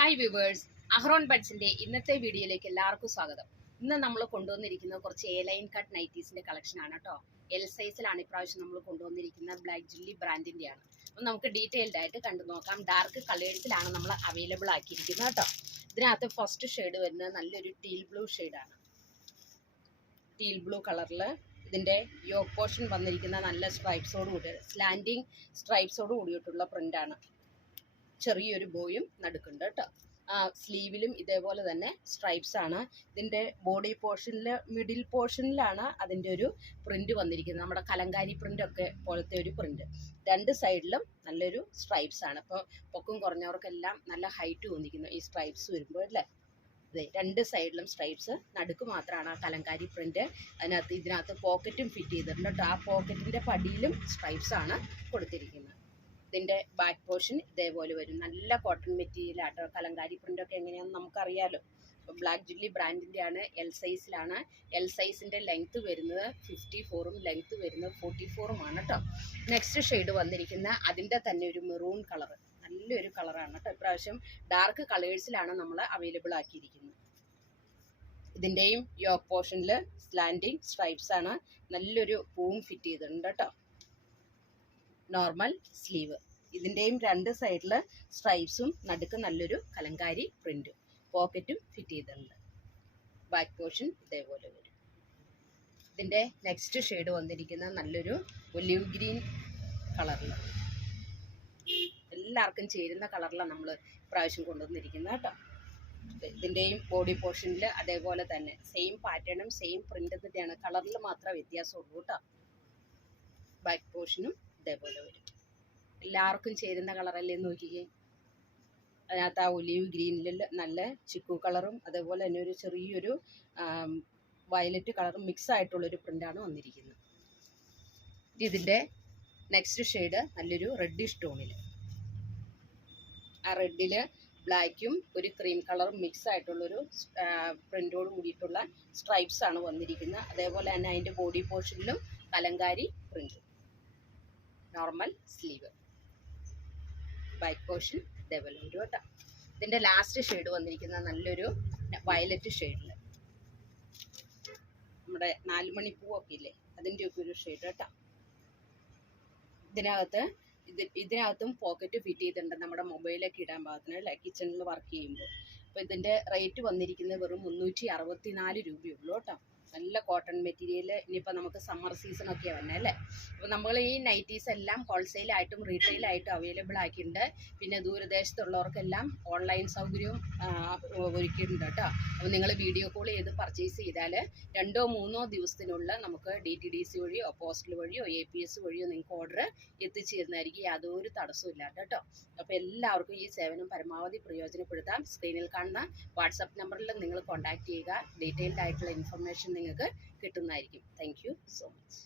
Hi viewers, അഹ്റോൺ ബഡ്സിന്റെ ഇന്നത്തെ വീഡിയോയിലേക്ക് എല്ലാവർക്കും സ്വാഗതം. ഇന്ന് നമ്മൾ കൊണ്ടുവന്നിരിക്കുന്നത് കുറച്ച് എ ലൈൻ കട്ട് നൈറ്റീസിന്റെ കളക്ഷൻ ആണ് കേട്ടോ. എൽ സൈസിലാണ് ഇപ്രാവശ്യം നമ്മൾ കൊണ്ടുവന്നിരിക്കുന്നത്. ബ്ലാക്ക് ജില്ലി ബ്രാൻഡിന്റെയാണ്. അപ്പം നമുക്ക് ഡീറ്റെയിൽഡ് ആയിട്ട് കണ്ടു നോക്കാം. ഡാർക്ക് കളേഴ്സിലാണ് നമ്മൾ അവൈലബിൾ ആക്കിയിരിക്കുന്നത് കേട്ടോ. ഇതിനകത്ത് ഫസ്റ്റ് ഷെയ്ഡ് വരുന്നത് നല്ലൊരു ടീൽ ബ്ലൂ ഷെയ്ഡാണ്. ടീൽ ബ്ലൂ കളറിൽ ഇതിൻ്റെ യോക്ക് പോർഷൻ വന്നിരിക്കുന്ന നല്ല സ്ട്രൈപ്സോട് കൂടി സ്ലാൻഡിങ് സ്ട്രൈപ്സോട് കൂടിയിട്ടുള്ള പ്രിൻ്റാണ്. ചെറിയൊരു ബോയും നടുക്കുണ്ട് കേട്ടോ. സ്ലീവിലും ഇതേപോലെ തന്നെ സ്ട്രൈപ്സ് ആണ്. ഇതിൻ്റെ ബോഡി പോർഷനിൽ മിഡിൽ പോർഷനിലാണ് അതിൻ്റെ ഒരു പ്രിന്റ് വന്നിരിക്കുന്നത്. നമ്മുടെ കലങ്കാരി പ്രിന്റ് ഒക്കെ പോലത്തെ ഒരു പ്രിന്റ്. രണ്ട് സൈഡിലും നല്ലൊരു സ്ട്രൈപ്സ് ആണ്. ഇപ്പോൾ പൊക്കം കുറഞ്ഞവർക്കെല്ലാം നല്ല ഹൈറ്റ് തോന്നിക്കുന്നു ഈ സ്ട്രൈപ്സ് വരുമ്പോൾ അല്ലേ. അതെ, രണ്ട് സൈഡിലും സ്ട്രൈപ്സ്, നടുക്ക് മാത്രമാണ് ആ കലങ്കാരി പ്രിന്റ്. ഇതിനകത്ത് പോക്കറ്റും ഫിറ്റ് ചെയ്തിട്ടുണ്ട് കേട്ടോ. ആ പോക്കറ്റിൻ്റെ പടിയിലും സ്ട്രൈപ്സ് ആണ് കൊടുത്തിരിക്കുന്നത്. ഇതിൻ്റെ ബാക്ക് പോർഷൻ ഇതേപോലെ വരും. നല്ല കോട്ടൺ മെറ്റീരിയൽ ആട്ടോ. കലങ്കാരി പ്രിൻ്റൊക്കെ എങ്ങനെയാണെന്ന് നമുക്കറിയാലോ. ബ്ലാക്ക് ജില്ലി ബ്രാൻഡിൻ്റെ ആണ്. എൽ സൈസിലാണ്. എൽ സൈസിൻ്റെ ലെങ്ത്ത് വരുന്നത് 54ഉം ലെങ്ത്ത് വരുന്നത് 44ഉമാണ് കേട്ടോ. നെക്സ്റ്റ് ഷെയ്ഡ് വന്നിരിക്കുന്ന അതിൻ്റെ തന്നെ ഒരു മെറൂൺ കളർ, നല്ലൊരു കളറാണ് കേട്ടോ. ഇപ്രാവശ്യം ഡാർക്ക് കളേഴ്സിലാണ് നമ്മൾ അവൈലബിൾ ആക്കിയിരിക്കുന്നത്. ഇതിൻ്റെയും യോക്ക് പോർഷനിൽ സ്ലാൻഡിങ് സ്ട്രൈപ്സ് ആണ്. നല്ലൊരു പൂവും ഫിറ്റ് ചെയ്തിട്ടുണ്ട് കേട്ടോ. Normal sleeve. ഇതിൻ്റെയും രണ്ട് സൈഡിൽ സ്ട്രൈപ്സും നടുക്ക് നല്ലൊരു കലങ്കാരി പ്രിൻറ്റും പോക്കറ്റും ഫിറ്റ് ചെയ്തിട്ടുണ്ട്. ബാക്ക് പോർഷൻ ഇതേപോലെ വരും. ഇതിൻ്റെ നെക്സ്റ്റ് ഷെയ്ഡ് വന്നിരിക്കുന്ന നല്ലൊരു ഒലിവ് ഗ്രീൻ കളറിൽ, എല്ലാവർക്കും ചേരുന്ന കളറിലാണ് നമ്മൾ പ്രാവശ്യം കൊണ്ടുവന്നിരിക്കുന്നത് കേട്ടോ. ഇതിൻ്റെയും ബോഡി പോർഷനിൽ അതേപോലെ തന്നെ സെയിം പാറ്റേണും സെയിം പ്രിൻ്റ് തന്നെയാണ്. കളറിൽ മാത്രമേ വ്യത്യാസമുള്ളൂ കേട്ടോ. ബാക്ക് പോർഷനും ഇതേപോലെ വരും. എല്ലാവർക്കും ചേരുന്ന കളറല്ലേ നോക്കിക്കേ. അതിനകത്ത് ആ ഒലീവ് ഗ്രീനിൽ നല്ല ചിക്കു കളറും അതേപോലെ തന്നെ ഒരു ചെറിയൊരു വയലറ്റ് കളറും മിക്സ് ആയിട്ടുള്ളൊരു പ്രിൻ്റാണ് വന്നിരിക്കുന്നത്. ഇതിൻ്റെ നെക്സ്റ്റ് ഷെയ്ഡ് നല്ലൊരു റെഡിഷ് ടോണിൽ, ആ റെഡിൽ ബ്ലാക്കും ഒരു ക്രീം കളറും മിക്സ് ആയിട്ടുള്ളൊരു പ്രിൻ്റോട് കൂടിയിട്ടുള്ള സ്ട്രൈപ്സ് ആണ് വന്നിരിക്കുന്നത്. അതേപോലെ തന്നെ അതിൻ്റെ ബോഡി പോർഷനിലും Kalamkari print. Normal sleeve. Back portion ഇതേപോലെ വരും കേട്ടോ. ഇതിൻ്റെ ലാസ്റ്റ് ഷെയ്ഡ് വന്നിരിക്കുന്ന നല്ലൊരു വയലറ്റ് ഷെയ്ഡിൽ, നമ്മുടെ 4 മണിപ്പൂവൊക്കെ ഇല്ലേ അതിൻ്റെയൊക്കെ ഒരു ഷെയ്ഡ് കേട്ടോ. ഇതിനകത്തും പോക്കറ്റ് ഫിറ്റ് ചെയ്തിട്ടുണ്ട് നമ്മുടെ മൊബൈലൊക്കെ ഇടാൻ പാകത്തിന് അല്ലേ, കിച്ചണിൽ വർക്ക് ചെയ്യുമ്പോൾ. അപ്പോൾ ഇതിൻ്റെ റേറ്റ് വന്നിരിക്കുന്നത് വെറും 364 രൂപയുള്ളൂ കേട്ടോ. നല്ല കോട്ടൺ മെറ്റീരിയൽ. ഇനിയിപ്പോൾ നമുക്ക് സമ്മർ സീസണൊക്കെ വന്നെ അല്ലേ. അപ്പോൾ നമ്മൾ ഈ നൈറ്റീസ് എല്ലാം ഹോൾസെയിലായിട്ടും റീറ്റെയിലായിട്ടും അവൈലബിൾ ആക്കിയിട്ടുണ്ട്. പിന്നെ ദൂരദേശത്തുള്ളവർക്കെല്ലാം ഓൺലൈൻ സൗകര്യവും ഒരുക്കിയിട്ടുണ്ട് കേട്ടോ. അപ്പോൾ നിങ്ങൾ വീഡിയോ കോൾ ചെയ്ത് പർച്ചേസ് ചെയ്താൽ 2-3 ദിവസത്തിനുള്ളിൽ നമുക്ക് DTDC വഴിയോ പോസ്റ്റൽ വഴിയോ APS വഴിയോ നിങ്ങൾക്ക് ഓർഡർ എത്തിച്ചു തരുന്നതായിരിക്കും. യാതൊരു തടസ്സവും ഇല്ലാത്ത കേട്ടോ. അപ്പോൾ എല്ലാവർക്കും ഈ സേവനം പരമാവധി പ്രയോജനപ്പെടുത്താം. സ്ക്രീനിൽ കാണുന്ന വാട്സപ്പ് നമ്പറിൽ നിങ്ങൾ കോൺടാക്ട് ചെയ്യുക. ഡീറ്റെയിൽഡ് ആയിട്ടുള്ള ഇൻഫർമേഷൻ നിങ്ങൾക്ക് കിട്ടുന്നതായിരിക്കും. Thank you so much.